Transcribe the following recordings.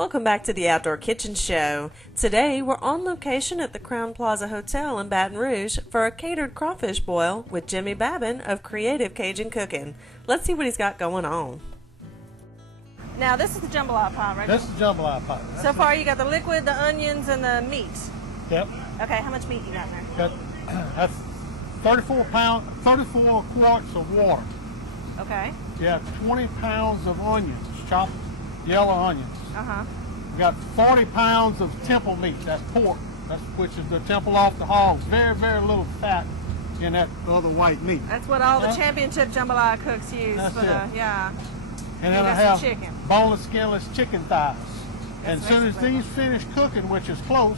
Welcome back to the Outdoor Kitchen Show. Today we're on location at the Crown Plaza Hotel in Baton Rouge for a catered crawfish boil with Jimmy Babin of Creative Cajun Cooking. Let's see what he's got going on. Now this is the jambalaya pot, right? This is the jambalaya pot. So far you got the liquid, the onions, and the meat. Yep. Okay, how much meat you got in there? That's 34 quarts of water. Okay. You have 20 pounds of onions, chopped yellow onions. Uh-huh. You got 40 pounds of temple meat, that's pork, which is the temple off the hogs. Very, very little fat in that other white meat. That's what all the championship jambalaya cooks use. That's it. Yeah. And then I have boneless, skinless chicken thighs. And as soon as these finish cooking, which is close,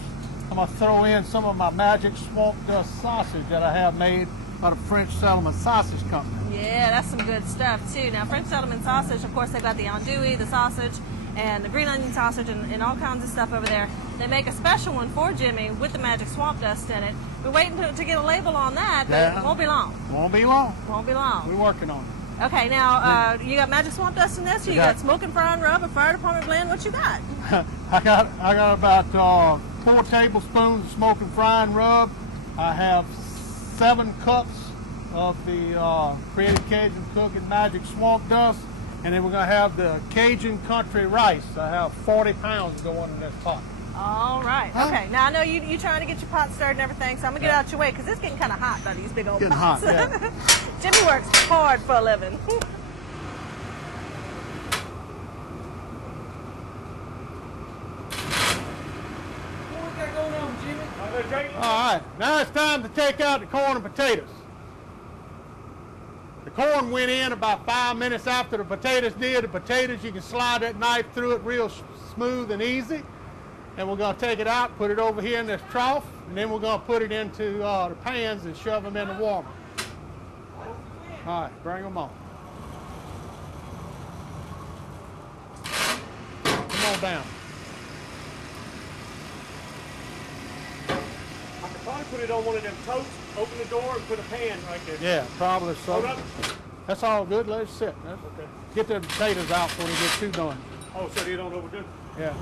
I'm going to throw in some of my magic swamp dust sausage that I have made by the French Settlement Sausage Company. Yeah, that's some good stuff too. Now French Settlement Sausage, of course, they've got the andouille, the sausage, and the green onion sausage, and all kinds of stuff over there. They make a special one for Jimmy with the magic swamp dust in it. We're waiting to get a label on that, but it won't be long. Won't be long. Won't be long. We're working on it. Okay, now you got magic swamp dust in this? You got smoke and fry and rub, a fire department blend. What you got? I got about 4 tablespoons of smoke and fry and rub. I have 7 cups of the Creative Cajun Cooking Magic Swamp Dust, and then we're going to have the Cajun Country Rice. I have 40 pounds going in this pot. All right. Okay. Now I know you trying to get your pot started and everything, so I'm gonna get out your way because it's getting kind of hot by these big old pots. Getting hot. Yeah. Jimmy works hard for a living. All right. Now it's time to take out the corn and potatoes. The corn went in about 5 minutes after the potatoes did. The potatoes, you can slide that knife through it real smooth and easy. And we're going to take it out, put it over here in this trough, and then we're going to put it into the pans and shove them in the warmer. All right, bring them on. Come on down. I could probably put it on one of them totes, open the door, and put a pan right there. Yeah, probably so. Hold up. That's all good. Let it sit. Okay. Get the potatoes out before they get too done. Oh, so they don't overdo it? Yeah.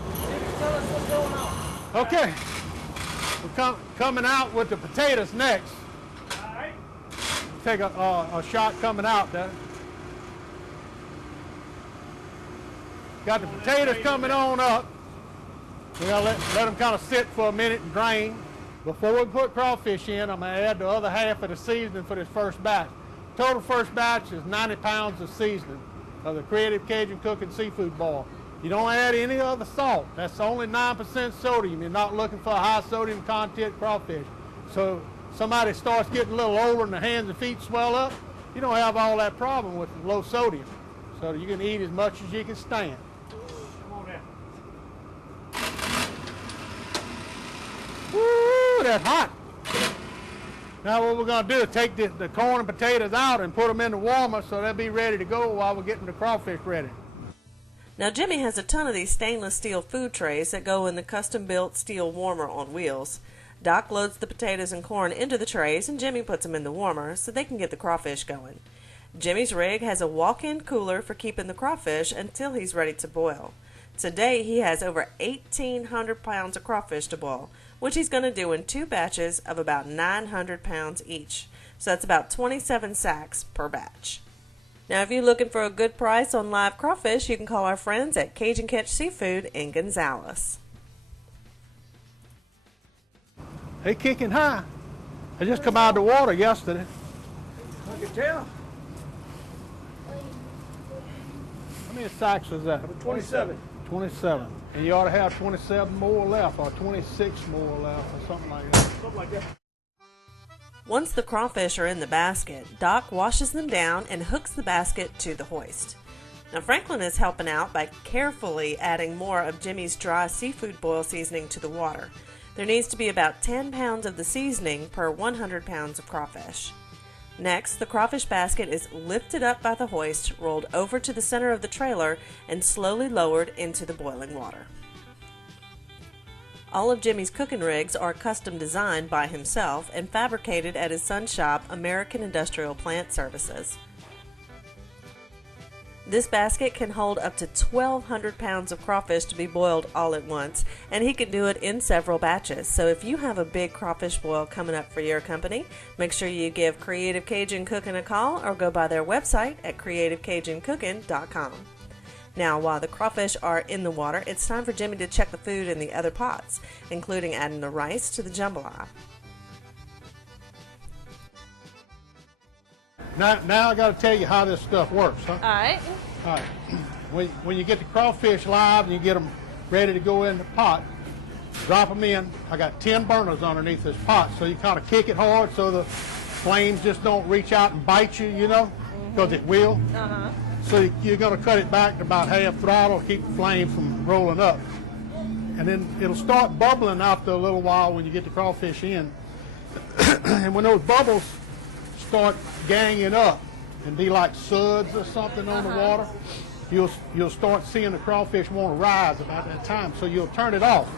Tell us what's going on. Okay. We're coming out with the potatoes next. All right. Take a shot coming out there. Got the potatoes coming on up. We're going to let them kind of sit for a minute and drain. Before we put crawfish in, I'm going to add the other half of the seasoning for this first batch. Total first batch is 90 pounds of seasoning of the Creative Cajun Cooking Seafood Boil. You don't add any other salt. That's only 9% sodium. You're not looking for a high sodium content crawfish. So somebody starts getting a little older and their hands and feet swell up, you don't have all that problem with low sodium. So you can eat as much as you can stand. Come on down. Woo, that's hot. Now what we're going to do is take the corn and potatoes out and put them in the warmer so they'll be ready to go while we're getting the crawfish ready. Now Jimmy has a ton of these stainless steel food trays that go in the custom-built steel warmer on wheels. Doc loads the potatoes and corn into the trays and Jimmy puts them in the warmer so they can get the crawfish going. Jimmy's rig has a walk-in cooler for keeping the crawfish until he's ready to boil. Today he has over 1,800 pounds of crawfish to boil, which he's going to do in 2 batches of about 900 pounds each. So that's about 27 sacks per batch. Now, if you're looking for a good price on live crawfish, you can call our friends at Cajun Catch Seafood in Gonzales. They kicking high. They just come out of the water yesterday. I can tell. How many sacks was that? 27. 27. And you ought to have 27 more left, or 26 more left, or something like that. Something like that. Once the crawfish are in the basket, Doc washes them down and hooks the basket to the hoist. Now Franklin is helping out by carefully adding more of Jimmy's dry seafood boil seasoning to the water. There needs to be about 10 pounds of the seasoning per 100 pounds of crawfish. Next, the crawfish basket is lifted up by the hoist, rolled over to the center of the trailer, and slowly lowered into the boiling water. All of Jimmy's cooking rigs are custom designed by himself and fabricated at his son's shop, American Industrial Plant Services. This basket can hold up to 1,200 pounds of crawfish to be boiled all at once, and he can do it in several batches. So if you have a big crawfish boil coming up for your company, make sure you give Creative Cajun Cooking a call or go by their website at creativecajuncooking.com. Now, while the crawfish are in the water, it's time for Jimmy to check the food in the other pots, including adding the rice to the jambalaya. Now I got to tell you how this stuff works, huh? All right. All right. When you get the crawfish live and you get them ready to go in the pot, drop them in. I got 10 burners underneath this pot, so you kind of kick it hard so the flames just don't reach out and bite you, you know, because it will. Uh-huh. So you're going to cut it back to about half throttle, keep the flames from rolling up. And then it'll start bubbling after a little while when you get the crawfish in. And when those bubbles start ganging up and be like suds or something on the water, you'll start seeing the crawfish want to rise about that time, so you'll turn it off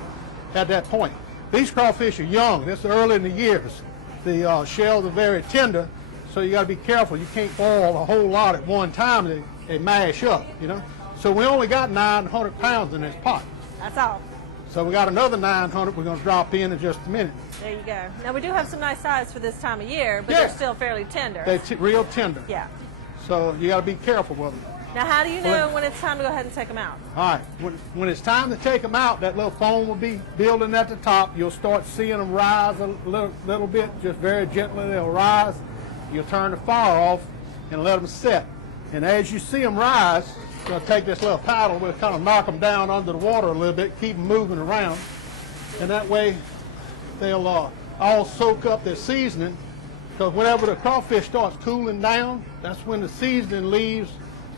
at that point. These crawfish are young. This is early in the years. The shells are very tender, so you got to be careful. You can't boil a whole lot at one time. They mash up, you know. So we only got 900 pounds in this pot. That's all. So we got another 900 we're going to drop in just a minute. There you go. Now, we do have some nice size for this time of year, but Yeah. they're still fairly tender. They're real tender. Yeah. So you got to be careful with them. Now, how do you know when it's time to go ahead and take them out? All right, when it's time to take them out, that little foam will be building at the top. You'll start seeing them rise a little bit, just very gently they'll rise. You'll turn the fire off and let them set. And as you see them rise, you'll take this little paddle, we'll kind of knock them down under the water a little bit, keep them moving around. And that way they'll all soak up their seasoning, because whenever the crawfish starts cooling down, that's when the seasoning leaves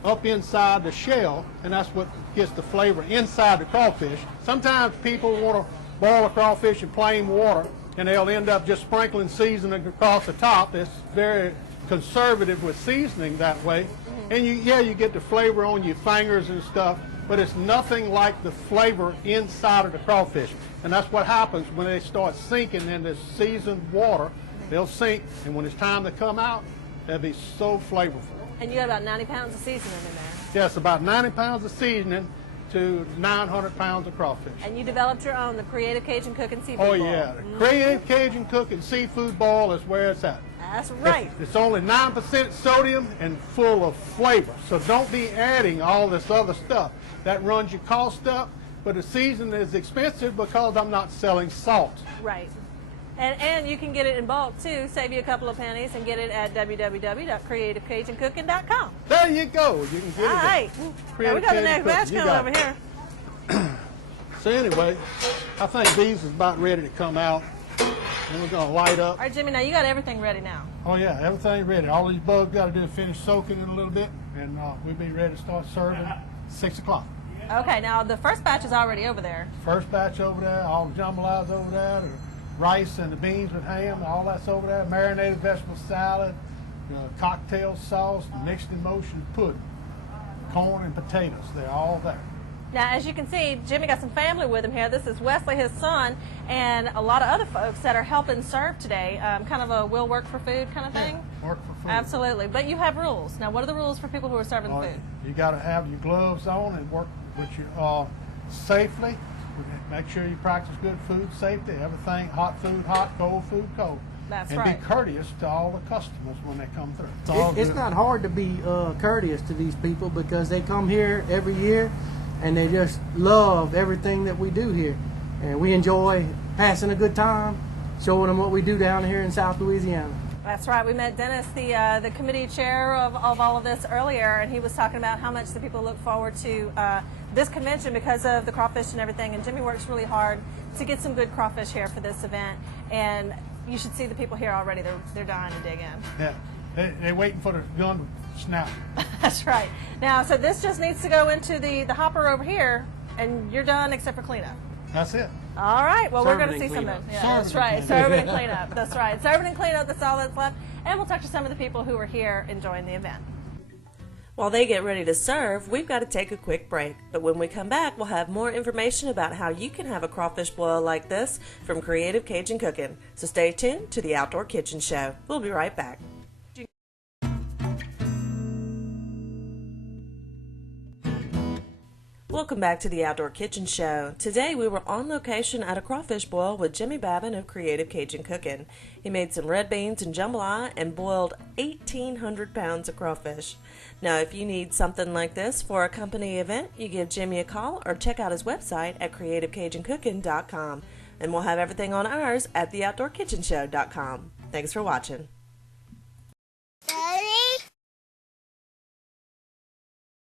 up inside the shell, and that's what gets the flavor inside the crawfish. Sometimes people want to boil a crawfish in plain water, and they'll end up just sprinkling seasoning across the top. It's very conservative with seasoning that way. And you get the flavor on your fingers and stuff, but it's nothing like the flavor inside of the crawfish. And that's what happens when they start sinking in this seasoned water. They'll sink, and when it's time to come out, they'll be so flavorful. And you got about 90 pounds of seasoning in there. Yes, about 90 pounds of seasoning to 900 pounds of crawfish. And you developed your own, the Creative Cajun Cooking Seafood Bowl. Oh yeah, the Creative Cajun Cooking Seafood Bowl is where it's at. That's right. It's only 9% sodium and full of flavor. So don't be adding all this other stuff. That runs your cost up, but the seasoning is expensive because I'm not selling salt. Right. And you can get it in bulk too, save you a couple of pennies, and get it at www.creativecajuncooking.com. There you go. You can get it. All right. Now we got the next batch coming over here. So anyway, I think these is about ready to come out. And we're going to light up. All right, Jimmy, now you got everything ready now. Oh yeah, everything's ready. All these bugs got to do is finish soaking in a little bit, and we'll be ready to start serving 6 o'clock. Okay, now the first batch is already over there. First batch over there, all the jambalayas over there, the rice and the beans with ham, all that's over there, marinated vegetable salad, cocktail sauce, mixed in motion pudding, corn and potatoes, they're all there. Now, as you can see, Jimmy got some family with him here. This is Wesley, his son, and a lot of other folks that are helping serve today. Kind of a will work for food kind of thing? Yeah, work for food. Absolutely. But you have rules. Now, what are the rules for people who are serving food? You got to have your gloves on and work with your safely. Make sure you practice good food safety. Everything, hot food hot, cold food cold. That's and right. be courteous to all the customers when they come through. It's not hard to be courteous to these people because they come here every year and they just love everything that we do here. And we enjoy passing a good time, showing them what we do down here in South Louisiana. That's right. We met Dennis, the committee chair of all of this earlier, and he was talking about how much the people look forward to this convention because of the crawfish and everything. And Jimmy works really hard to get some good crawfish here for this event. And you should see the people here already. They're dying to dig in. Yeah, they're waiting for the gun to snap. That's right. Now, so this just needs to go into the hopper over here, and you're done except for cleanup. That's it. All right. Well, we're going to see Serving some and of yeah, cleanup. that's right. Serving and cleanup. That's right. Serving and cleanup. That's all that's left. And we'll talk to some of the people who are here enjoying the event. While they get ready to serve, we've got to take a quick break. But when we come back, we'll have more information about how you can have a crawfish boil like this from Creative Cajun Cooking. So stay tuned to the Outdoor Kitchen Show. We'll be right back. Welcome back to the Outdoor Kitchen Show. Today we were on location at a crawfish boil with Jimmy Babin of Creative Cajun Cooking. He made some red beans and jambalaya and boiled 1,800 pounds of crawfish. Now if you need something like this for a company event, you give Jimmy a call or check out his website at creativecajuncooking.com. And we'll have everything on ours at theoutdoorkitchenshow.com. Thanks for watching.